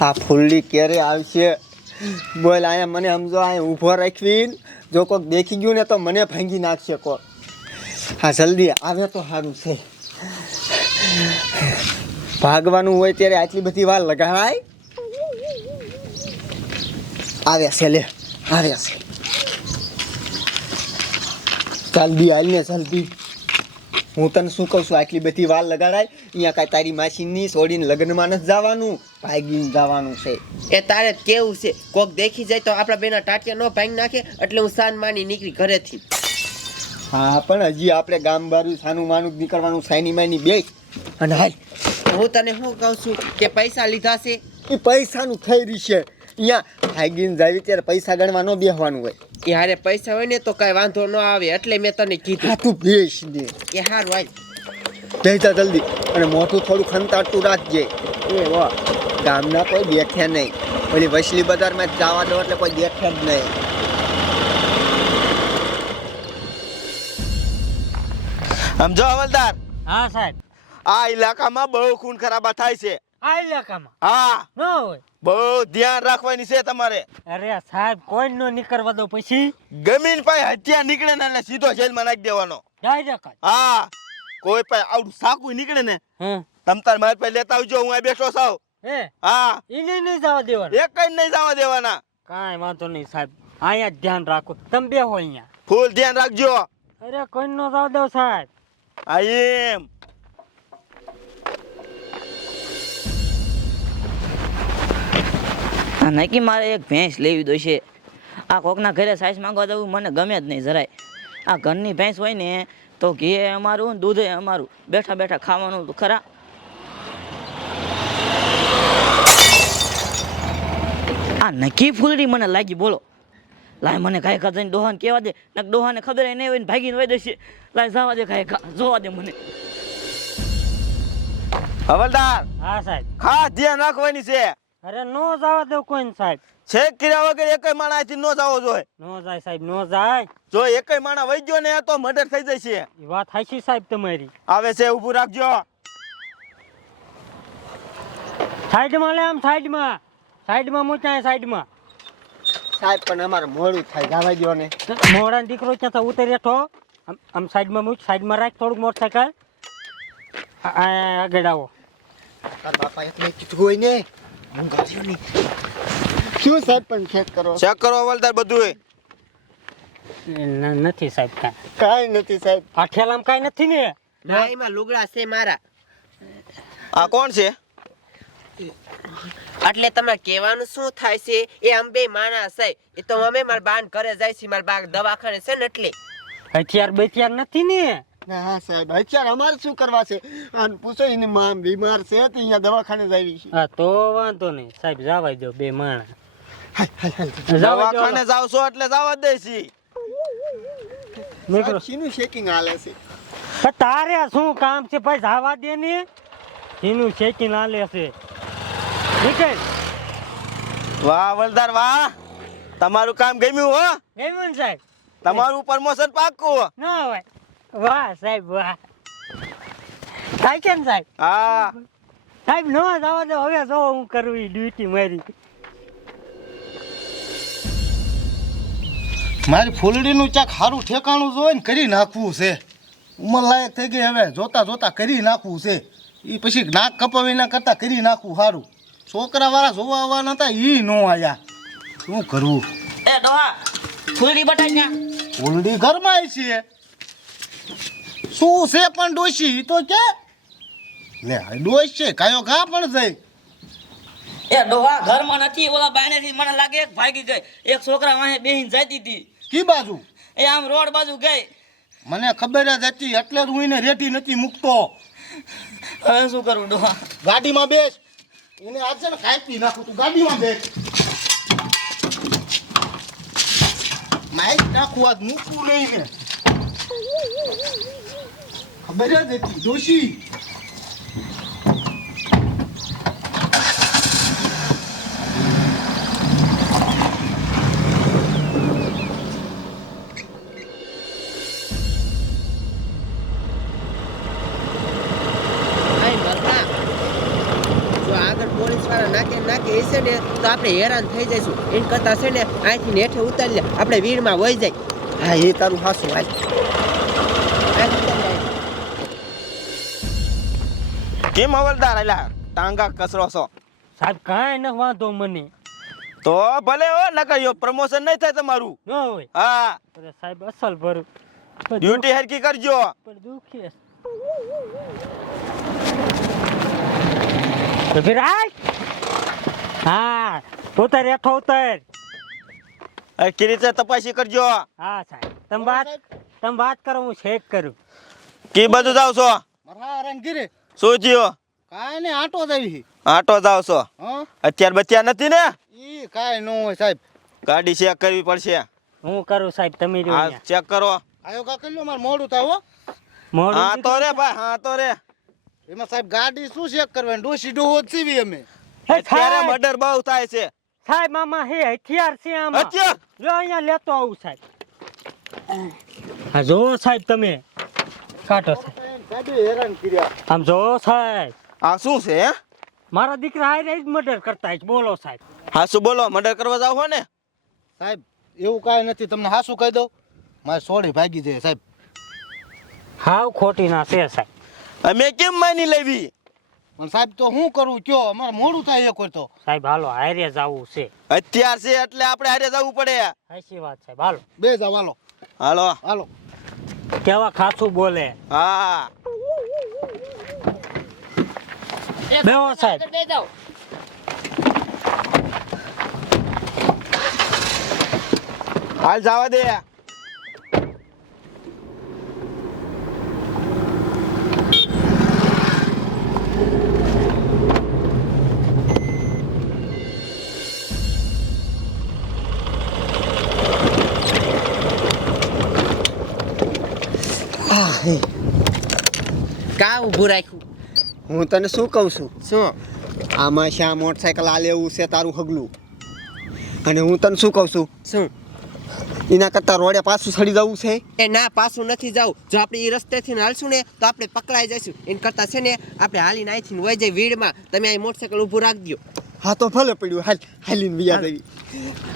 આ ફૂલડી ક્યારે આવશે? બોલ, અહીંયા મને સમજો, અહીંયા ઊભો રાખવી. જો કોઈક દેખી ગયું ને તો મને ભાંગી નાખશે કોક. હા, જલ્દી આવે તો સારું છે. ભાગવાનું હોય ત્યારે આટલી બધી વાર લગાવાય? આવે છે, લે આવે છે. જલ્દી હાલ ને જલ્દી. હું તને શું કહું છું, આટલી બધી વાર લગાડાય? અહીંયા કાંઈ તારી માસીની છોડીને લગ્નમાં નથી જવાનું, ભાગીને જવાનું છે. એ તારે જ કેવું છે, કોક દેખી જાય તો આપણા બેના ટાટિયા નો ભાંગી નાખે, એટલે હું સાન માની નીકળી ઘરેથી. હા, પણ હજી આપણે ગામ બારું સાનું માનું જ નીકળવાનું, સાઈની માની બે. અને હાલ, હું તને શું કહું છું કે પૈસા લીધા છે એ પૈસાનું થઈ રહી છે. અહીંયા ભાગીને જાવી ત્યારે પૈસા ગણવા ન બેસવાનું હોય. એ હારે પૈસા હોય ને તો કાંઈ વાંધો ન આવે, એટલે મેં તને કીધું. હા, તું બેસ દે. એ હારું ભાઈ, બેસા જલ્દી. અને મોઢું થોડું ખંતાડતું રાખજે. એ વાહ, ગામના કોઈ દેખે નહીં. ઓલી વસલી બજારમાં જવા દો એટલે કોઈ દેખે જ નહીં. સમજો હવલદાર, હા સાહેબ. આ ઇલાકામાં બહુ ખૂન ખરાબા થાય છે. આ ઇલાકામાં હા, ન હોય. બહુ ધ્યાન રાખવાની છે તમારે. અરે સાહેબ, કોઈ નો નીકળવા દો પછી ગમીન પાસે હત્યા નીકળે ને એટલે સીધો જેલમાં નાખી દેવાનો. ડાયરેક્ટ. હા, કોઈ પાસે આવડું સાકું નીકળે ને તમ તાર મારી પાસે લેતા આવજો, હું અહીં બેઠો છું. હે, હા, એને નહીં જવા દેવાનું. એક જ નહીં જવા દેવાના. કાંઈ વાંધો નહીં સાહેબ, અહીંયા જ ધ્યાન રાખો. તમે બેહો અહીંયા. ફૂલ ધ્યાન રાખજો. અરે કોઈ નો જવા દો સાહેબ. આ એમ નક્કી મારે એક ભેંસ લેવી દો છે. આ કોકના ઘરે સાઈઝ માંગવા જવું મને ગમે જ નહીં જરાય. આ ઘરની ભેંસ હોય ને તો ઘી અમારું, દૂધે અમારું, બેઠા બેઠા ખાવાનું તો ખરા. આ નક્કી ફૂલડી મને લાગી, બોલો. લાય મને કાંઈ ખાધા ડોહાને કહેવા દે, નક ડોહાને ખબર નહીં હોય ને ભાગીને વહી દેશે. લાય જવા દે, કાંઈ જોવા દે મને. હવલદાર, હા સાહેબ. ખાસ ધ્યાન રાખવાની છે. અરે નો જવા દો કોઈ સાહેબ. છેક કર્યા વગર એકય માણસ અહીંથી ન જવો જોઈએ. નો જાય સાહેબ, નો જાય. જો એકય માણસ વહી ગયો ને તો મર્ડર થઈ જશે. એ વાત સાચી સાહેબ તમારી. આવે છે, ઊભું રાખજો. સાઈડમાં લે, આમ સાઈડમાં. સાઈડમાં મૂક્યા સાઈડમાં. સાહેબ, પણ અમારે મોડું થાય, જવા દો ને. મોડાનો દીકરો ક્યાં ઉતરી બેઠો. આમ સાઈડમાં મૂક, સાઈડમાં રાખ થોડુંક મોટરસાઇકલ. આગળ આવો. તાર બાપા એટલે કીધું હોય ને, હું ગાજ્યો નહીં. શું સાહેબ, પણ ચેક કરો. ચેક કરો હવલદાર બધું. નથી સાહેબ, કાંઈ કાંઈ નથી સાહેબ. આ ઠેલામાં કાંઈ નથી ને. ના, એમાં લુગડા છે મારા. આ કોણ છે? એટલે તમારે કહેવાનું શું થાય છે, એ આમ બે માણસ છે. એ તો અમે મારા બાન ઘરે જાય છે, મારા બા દવાખાને છે ને એટલે. હથિયાર બેથિયાર નથી ને. હા સાહેબ, અત્યારે અમારે શું કરવા છે? અને પૂછો, એની માં બીમાર છે તો અહીંયા દવાખાને જ આવી છે. હા, તો વાંધો નહીં સાહેબ, જવા દો બે માણસ. દવાખાને જાવ છો એટલે જવા દે છે. નીકળો. શીનું શેકિંગ હાલે છે? તારે શું કામ છે ભાઈ, જવા દે ને. એનું શેકી ના લેશે. નીકળ. વાહ હવલદાર વાહ, તમારું કામ ગમ્યું હો. ગયું સાહેબ? તમારું પ્રમોશન પાક્કું. ના હોય. વાહ સાહેબ વાહ. થાય કેમ સાહેબ? હા, સાહેબ નો જવા દો, હવે જો હું કરવી ડ્યુટી મારી. મારી ફૂલડીનું ચાક સારું ઠેકાણું જોઈને કરી નાખવું છે. ઉંમર લાયક થઈ ગઈ, હવે જોતા જોતા કરી નાખવું છે. એ પછી નાક કપાવીના કરતાં કરી નાખવું સારું. છોકરાવાળા જોવા આવવાના હતા, એ ન આવ્યા. શું કરવું? એ ડોહા, ફૂલડી બટાઈ ન્યા. ફૂલડી ઘરમાં છે. શું છે પણ ડોશી તો કે લે ડોશ છે, કાયો ઘા પણ જાય. એ ડોહા ઘરમાં નથી, ઓલા બાયનેથી મને લાગે એક ભાગી ગઈ. એક છોકરા વાહે બેહીને જતી હતી. કી બાજુ? એ આમ રોડ બાજુ ગઈ. મને ખબર જ હતી, એટલે જ હું એને રેટી નથી મૂકતો. હવે શું કરું ડોહા? ગાડીમાં બેસ, એને આજ છે ને કાપી નાખું. તું ગાડીમાં બેસ. માઇક નાખું, આજ મૂકવું નહીં ને. ખબર જ હતી ડોશી. આગળ પોલીસ વાળા નાકે હશે ને તો આપણે હેરાન થઈ જઈશું એન કરતા છે ને અહીંથી નેઠે ઉતારી લે આપણે વીરમાં વહી જાય. હા એ તારું હાસું હાલ. કેમ હવલદાર એલા ટાંગા કસરો છો? સાહેબ કાંઈ ન વાંધો મને તો ભલે હો નકર પ્રમોશન નહીં થાય તમારું. ન હોય. હા અરે સાહેબ અસલ ભરું ડ્યુટી હરકી કરજો. પણ દુખે તો ફિર આય. હા ઉતર હેઠો ઉતર. હરકી રીતે તપાસી કરજો. હા સાહેબ તમે વાત કરો હું ચેક કરું. કી બધું જાવ છો? મારા રંગીરે શું થયો? કાંઈ ને આટો દેવી. આટો જાવ છો? હા અત્યારે બચ્યા નથી ને? ઈ કાંઈ ન હોય સાહેબ. ગાડી ચેક કરવી પડશે. હું કરું સાહેબ તમે રહ્યો હા અહીંયા. ચેક કરો. આયો કા કર્યો મારે મોડું થાય હો. મોડું હા તો રે ભાઈ, હા તો રે. એમાં સાહેબ ગાડી શું ચેક કરવાની ડોસી ડોહો જ સીવી અમે. હે અત્યારે સાહેબ, મર્ડર બહુ થાય છે. સાહેબ મામા હે હથિયાર છે આમાં. હથિયાર? જો અહીંયા લેતો આવું સાહેબ. હા જો સાહેબ તમે કાઢો સાહેબ. સાહેબ હેરાન કર્યા. આમ જો સાહેબ આ શું છે હે? મારા દીકરા હારે જ મર્ડર કરતા હોય છે. બોલો સાહેબ. હા શું બોલો, મર્ડર કરવા જાવ હો ને? સાહેબ એવું કાંઈ નથી તમને હાસું કહી દઉં મારે સોડી ભાગી જાય સાહેબ. હાવ ખોટી ના છે સાહેબ. અમે કેમ માની લેવી? પણ સાહેબ તો શું કરું કયો અમારે મોડું થાય એક વાર તો. સાહેબ હાલો હારે જવું છે. અત્યાર છે એટલે આપણે હારે જવું પડે. સાચી વાત સાહેબ. હાલો બે જાવ હાલો હાલો. હાલો. કેવા ખાસું બોલે. હા બેહો સાહેબ. હાલ જવા દે. કા ઊભું રાખ્યું? હું તને શું કહું છું, શું? આમાં શા મોટરસાયકલ આ લેવું છે તારું હગલું. અને હું તને શું કહું છું, શું? એના કરતાં રોડે પાછું સડી જવું છે. એ ના પાછું નથી જવું. જો આપણે એ રસ્તેથી હાલશું ને તો આપણે પકડાઈ જઈશું. એન કરતાં છે ને આપણે હાલીને અહીંથી વહી જાય વીડમાં. તમે અહીં મોટરસાયકલ ઊભું રાખજો. હા તો ભલે પડ્યું, હાલ હાલીને વિયા જવી.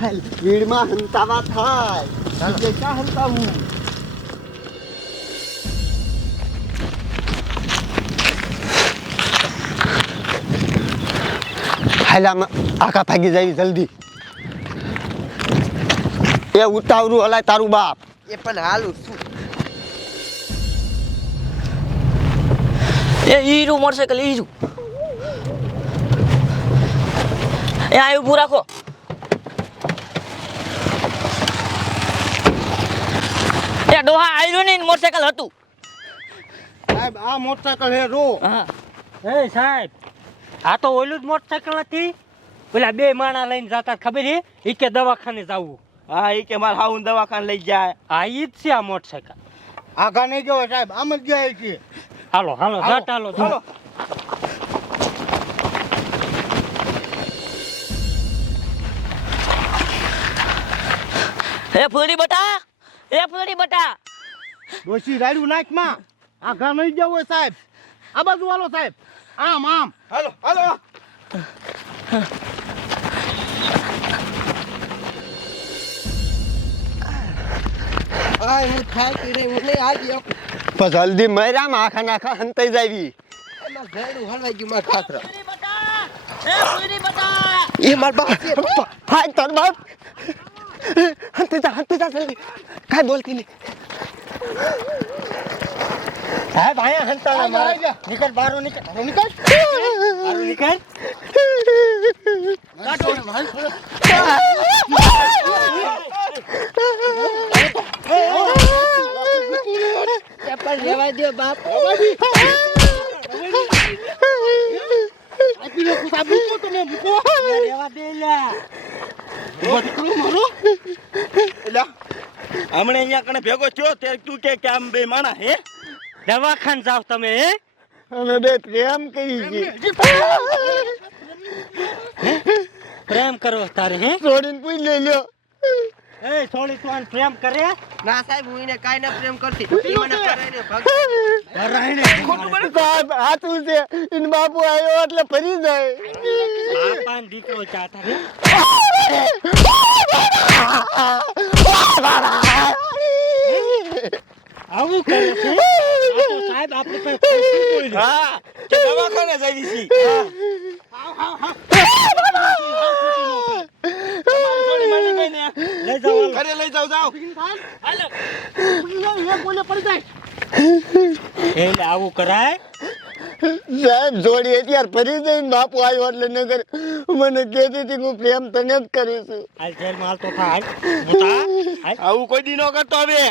હાલ વીડમાં હંતાવા થાય. એટલે ક્યાં હંતાવું? હાલ આમાં આખા ભાગી જાય જલ્દી. એ ઉતાવળું હલાય તારું બાપ. એ પણ હાલું શું? એ હીરું મોટરસાઇકલ હીરું. એ આ ઊભું રાખો. એ ડોહા આયરું ને મોટરસાઇકલ હતું. સાહેબ આ મોટરસાયકલ હે રો. હા એ સાહેબ આ તો ઓલું જ મોટરસાઇકલ નથી. પેલા બે માણા લઈને જતા ખબર હે ઈ કે દવાખાને જવું. હા એ કે મારે હાઉન દવાખાને લઈ જાય. આ ઈ જ છે આ મોટરસાઇકલ. આઘા નહીં જવાય સાહેબ આમ જ જાય છે. હાલો હાલો જાટ હાલો હાલો. એ ફૂડી બટા, એ ફૂડી બટા. ડોસી રાડ્યું નાખ માં આઘા નહીં જવું હોય સાહેબ. આ બાજુ હાલો સાહેબ. આમ આમ હાલો હાલો. આ હું થાકી રહી હું નહીં આવ્યો. પણ જલ્દી મર્યા આખા નાખા હંતાઈ જાવી. એમાં ઘરનું હલવાઈ ગયું મારા ખાખરા. એ ફૂડી બટા. એ મારા બાપ છે. હાય તાર બાપ. હંતાઈ જા જલ્દી. કાંઈ બોલતી નહીં. સાહેબ આયા હંતાવા મારે. નીકળ બારો નીકળ. બારો નીકળ. બારો નીકળ. એ પણ રહેવા દો બાપ. રેવા દે લ્યા. એલા હમણે અહીંયા કણે ભેગો થયો ત્યારે તું કે આમ બે માણા હે? દવાખાને જાવ તમે હે. અમે બે પ્રેમ કરી છે. પ્રેમ કરો તારે હે. છોડીને પૂછ લઈ લ્યો. એ થોડી તું આને પ્રેમ કરે ના સાહેબ હું એને કાંઈ ન પ્રેમ કરતી ઈ મને પરાઈને ભાગ સાહેબ હાથું છે એન બાપુ આવ્યો એટલે ફરી જાય બાપા ને દીકરો ચાતા રે આવું કરે છે આ તો સાહેબ આપણે પાસે પૈસા કોઈ નહીં. હા કે દવાખાને જવી છી તમારી થોડી માની ગઈ ને લઈ જાઓ હાલો. ઘરે લઈ જાવ જાવ એટલે આવું કરાય સાહેબ જોડી અત્યારે ફરી જઈને બાપુ આવ્યો એટલે નગર મને કહેતી હતી કે હું પ્રેમ તને જ કરીશું હાલ જેલમાં હાલ તો થાય મોટા હાલ આવું કોઈ દી નો કરતો હવે